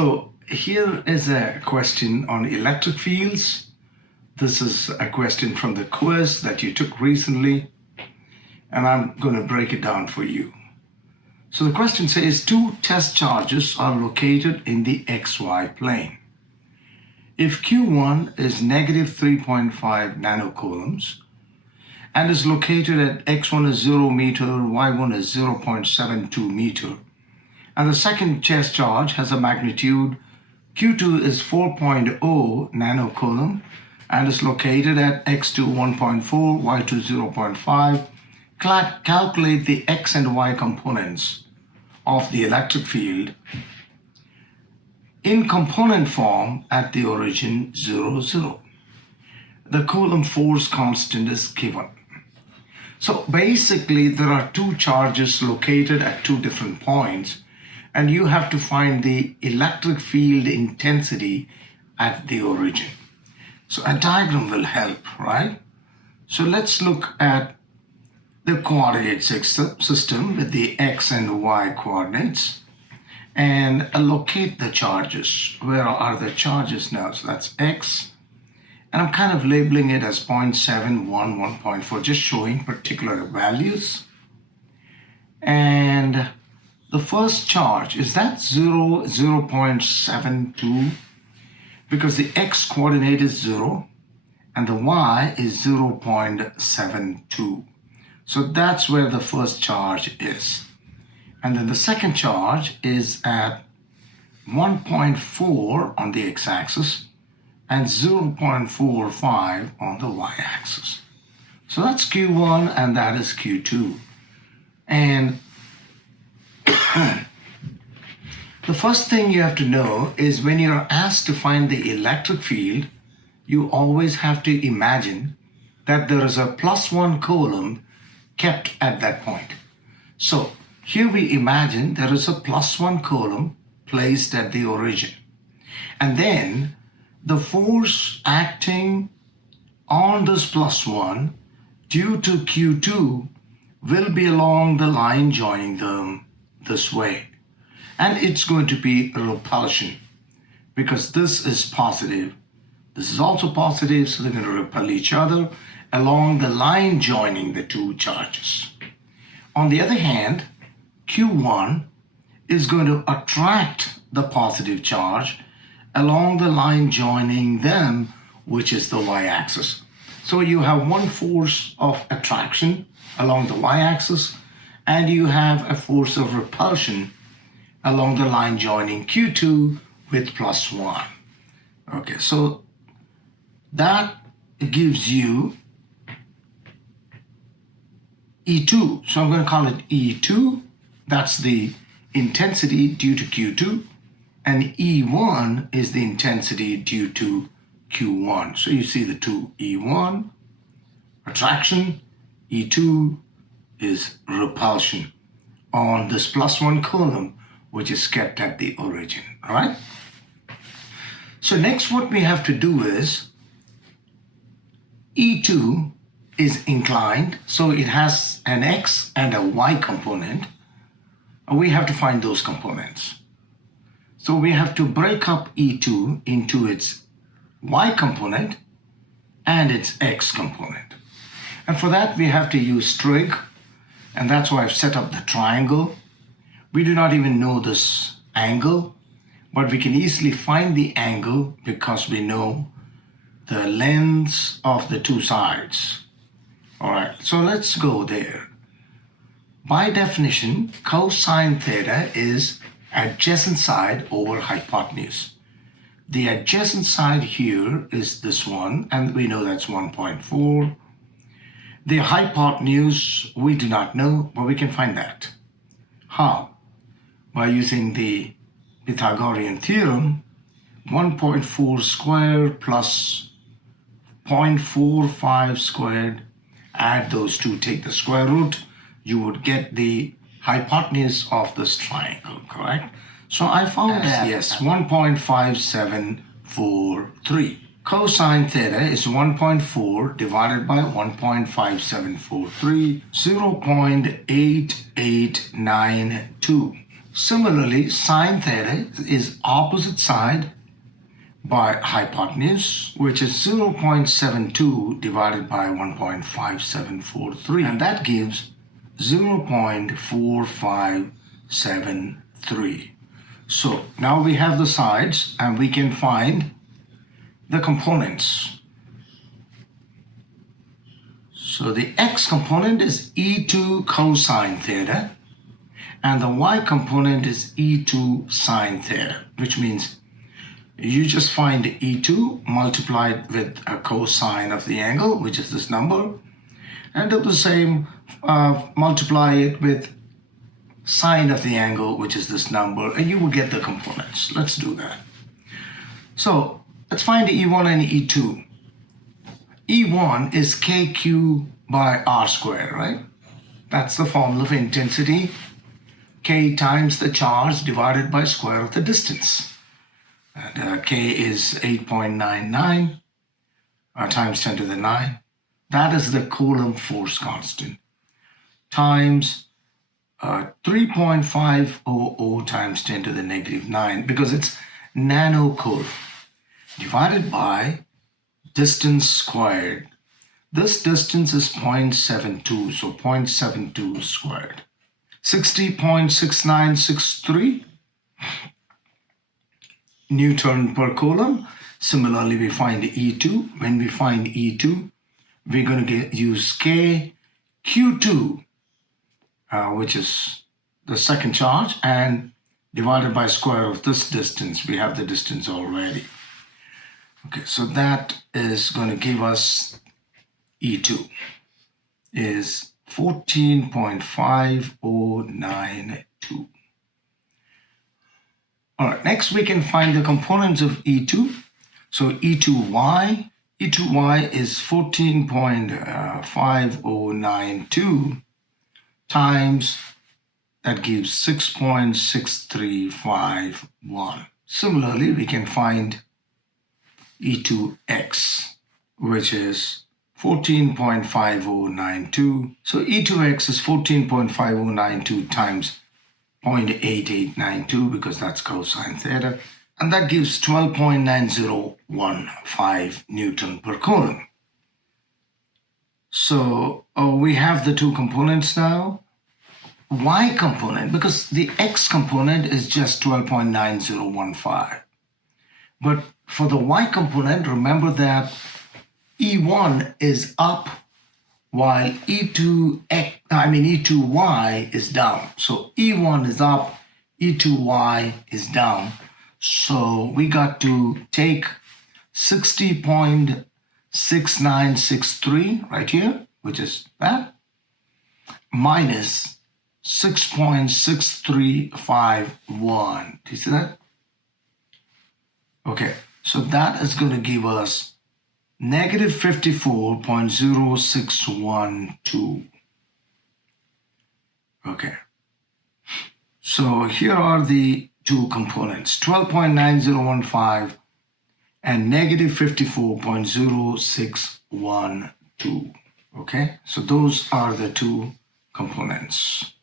So here is a question on electric fields. This is a question from the quiz that you took recently, and I'm going to break it down for you. So the question says two test charges are located in the xy plane. If Q1 is negative 3.5 nanocoulombs and is located at x1 is 0 meter, y1 is 0.72 meter, and the second test charge has a magnitude Q2 is 4.0 nanocoulomb and is located at x2 1.4, y2 0.5. Calculate the x and y components of the electric field in component form at the origin 0, 0. The Coulomb force constant is given. So basically there are two charges located at two different points, and you have to find the electric field intensity at the origin. So a diagram will help, right? So let's look at the coordinate system with the x and y coordinates and locate the charges. Where are the charges now? So that's x, and I'm kind of labeling it as 0.7, 1, 1.4, just showing particular values. And the first charge, is that 0, 0.72? Because the x coordinate is 0 and the y is 0.72. So that's where the first charge is. And then the second charge is at 1.4 on the x-axis and 0.45 on the y-axis. So that's Q1 and that is Q2. And the first thing you have to know is when you're asked to find the electric field, you always have to imagine that there is a +1 coulomb kept at that point. So here we imagine there is a +1 coulomb placed at the origin. And then the force acting on this +1 due to Q2 will be along the line joining them this way. And it's going to be a repulsion because this is positive. This is also positive, so they're going to repel each other along the line joining the two charges. On the other hand, Q1 is going to attract the positive charge along the line joining them, which is the y-axis. So you have one force of attraction along the y-axis, and you have a force of repulsion along the line joining Q2 with +1. Okay, so that gives you E2. So I'm going to call it E2. That's the intensity due to Q2. And E1 is the intensity due to Q1. So you see the two, E1, attraction, E2 is repulsion on this +1 coulomb, which is kept at the origin, all right? So next what we have to do is E2 is inclined, so it has an x and a y component, and we have to find those components. So we have to break up E2 into its y component and its x component. And for that we have to use trig, and that's why I've set up the triangle. We do not even know this angle, but we can easily find the angle because we know the lengths of the two sides. All right, so let's go there. By definition, cosine theta is adjacent side over hypotenuse. The adjacent side here is this one, and we know that's 1.4. The hypotenuse, we do not know, but we can find that. How? By using the Pythagorean theorem, 1.4 squared plus 0.45 squared, add those two, take the square root, you would get the hypotenuse of this triangle, correct? So I found that, yes, 1.5743. Cosine theta is 1.4 divided by 1.5743, 0.8892. Similarly, sine theta is opposite side by hypotenuse, which is 0.72 divided by 1.5743, and that gives 0.4573. So now we have the sides and we can find the components. So the x component is E2 cosine theta and the y component is E2 sine theta, which means you just find E2 multiplied with a cosine of the angle, which is this number, and do the same, multiply it with sine of the angle, which is this number, and you will get the components. Let's do that. So let's find E1 and E2. E1 is KQ by R squared, right? That's the formula for intensity. K times the charge divided by square of the distance. And K is 8.99 times 10 to the 9. That is the Coulomb force constant. Times 3.500 times 10 to the negative 9, because it's nanocoulomb, divided by distance squared. This distance is 0.72, so 0.72 squared. 60.6963 Newton per coulomb. Similarly, we find E2. When we find E2, we're going to use K Q2, which is the second charge, and divided by square of this distance. We have the distance already. Okay, so that is going to give us E2 is 14.5092. All right, next we can find the components of E2. So E2y is 14.5092 times, that gives 6.6351. Similarly, we can find E2x, which is 14.5092. So E2x is 14.5092 times 0.8892, because that's cosine theta, and that gives 12.9015 Newton per coulomb. So we have the two components now. Y component, because the x component is just 12.9015. But for the y component, remember that E1 is up while E2y is down. So E1 is up, E2y is down. So we got to take 60.6963 right here, which is that, minus 6.6351. Do you see that? Okay, so that is going to give us negative 54.0612. Okay, so here are the two components, 12.9015 and negative 54.0612. Okay, so those are the two components.